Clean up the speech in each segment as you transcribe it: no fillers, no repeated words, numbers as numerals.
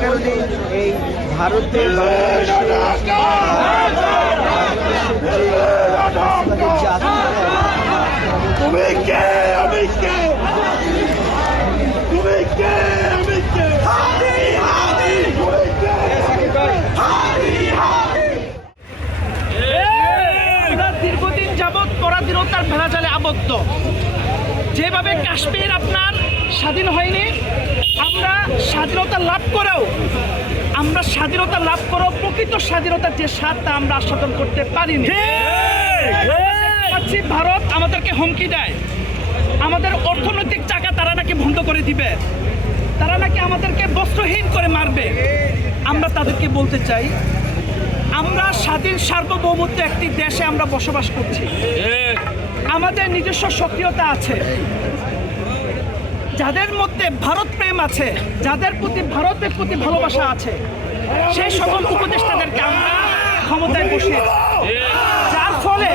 কারণে এই ভারতে দীর্ঘদিন যাবৎ পরাধীনতার ভেড়াজালে আবদ্ধ। যেভাবে কাশ্মীর আপনার স্বাধীন হয়নি, আমরা স্বাধীনতা লাভ করেও প্রকৃত স্বাধীনতার যে স্বাদটা আমরা আস্বাদন করতে পারিনি। ভারত আমাদেরকে হুমকি দেয়, আমাদের অর্থনৈতিক চাকা তারা নাকি বন্ধ করে দিবে, তারা নাকি আমাদেরকে বস্ত্রহীন করে মারবে। আমরা তাদেরকে বলতে চাই, আমরা স্বাধীন সার্বভৌমত্ব একটি দেশে আমরা বসবাস করছি, আমাদের নিজস্ব সক্রিয়তা আছে। যাদের মধ্যে ভারত প্রেম আছে, যাদের প্রতি ভারতের প্রতি ভালোবাসা আছে, সেই সকল উপদেষ্টাদেরকে আমরা ক্ষমতায় বসিয়ে, যার ফলে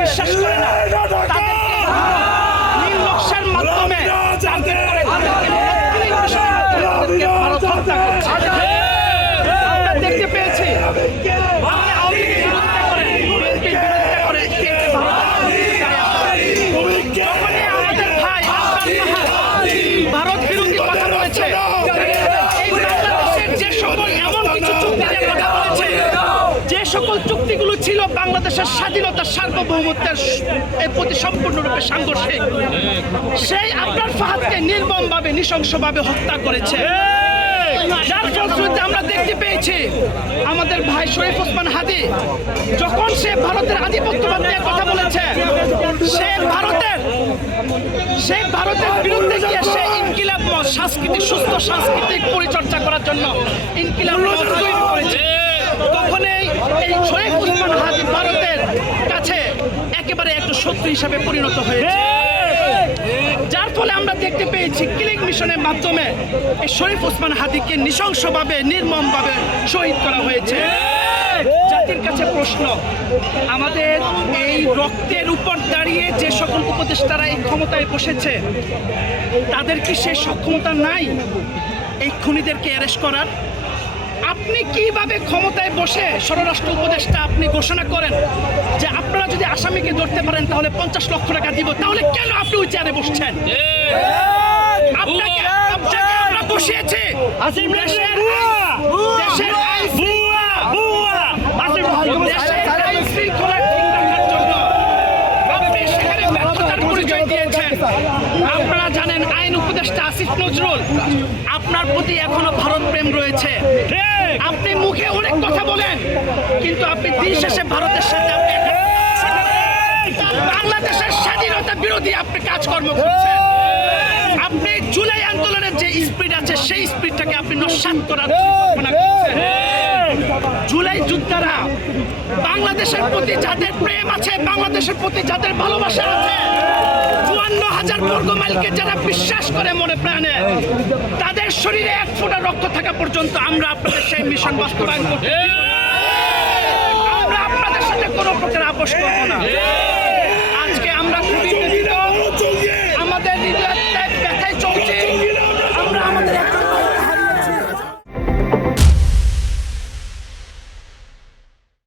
বিশ্বাস করে না, নীল নকশার মাধ্যমে আমরা দেখতে পেয়েছি ভারত বিরোধী কথা বলেছে, যে সকল এমন কিছু চুক্তির কথা বলেছে, যে সকল চুক্তিগুলো ছিল বাংলাদেশের স্বাধীনতার সার্বভৌমত্বের প্রতি সম্পূর্ণরূপে সাংঘর্ষিক, সেই আপনার ফাহাদকে নির্মমভাবে নৃশংসভাবে হত্যা করেছে। যার ফলশ্রুতিতে আমরা দেখতে পেয়েছি আমাদের ভাই শরীফ ওসমান হাদি যখন সে ভারতের আধিপত্যবাদ নিয়ে কথা বলেছে, সে ভারতের বিরুদ্ধে গিয়ে সে ইনকিলাব মত সুস্থ সাংস্কৃতিক পরিচর্যা করার জন্য ইনকিলাব মত তৈরি করেছে। তখনই এই শরীফ ওসমান হাদি ভারতের কাছে একেবারে একটা শত্রু হিসাবে পরিণত হয়েছে। যার ফলে আমরা দেখতে পেয়েছি কিলিং মিশনের মাধ্যমে এই শরীফ ওসমান হাদিকে নৃশংসভাবে নির্মমভাবে শহীদ করা হয়েছে। জাতির কাছে প্রশ্ন, আমাদের এই রক্তের উপর দাঁড়িয়ে যে সকল উপদেষ্টারা এই ক্ষমতায় বসেছে, তাদের কি সেই সক্ষমতা নাই এই খুনিদেরকে অ্যারেস্ট করার? আপনি কিভাবে ক্ষমতায় বসে স্বরাষ্ট্র উপদেষ্টা আপনি ঘোষণা করেন যে আপনারা যদি আসামিকে ধরতে পারেন তাহলে 50 লক্ষ টাকা দিব, তাহলে কেন আপনি ওই চেয়ারে বসছেন? আপনাকে আমরা বসিয়েছি দেশের আইন শৃঙ্খলা ঠিক রাখার জন্য, আপনি সেখানে ব্যর্থতার পরিচয় দিয়েছেন। আপনারা জানেন আইন উপদেষ্টা আসিফ নজরুল, আপনার প্রতি এখনো ভারত প্রেম রয়েছে। আপনি মুখে অনেক কথা বলেন, কিন্তু আপনি দিন শেষে ভারতের সাথে বাংলাদেশের স্বাধীনতা বিরোধী আপনি কাজকর্ম করছেন। আপনি জুলাই আন্দোলনের যে স্পিড আছে সেই স্পিডটাকে আপনি নস্যাৎ করার পরিকল্পনা করছেন। জুলাই যোদ্ধারা বাংলাদেশের প্রতি যাদের প্রেম আছে, বাংলাদেশের প্রতি যাদের ভালোবাসা আছে, ৫৪,০০০ বর্গ মাইলকে যারা বিশ্বাস করে মনে প্রাণে, তাদের শরীরে ১ ফোঁটা রক্ত থাকা পর্যন্ত আমরা আপনাদের সেই মিশন বাস্তবায়ন করতে, আমরা আপনাদের সাথে কোনো প্রকার আপোষ করব না।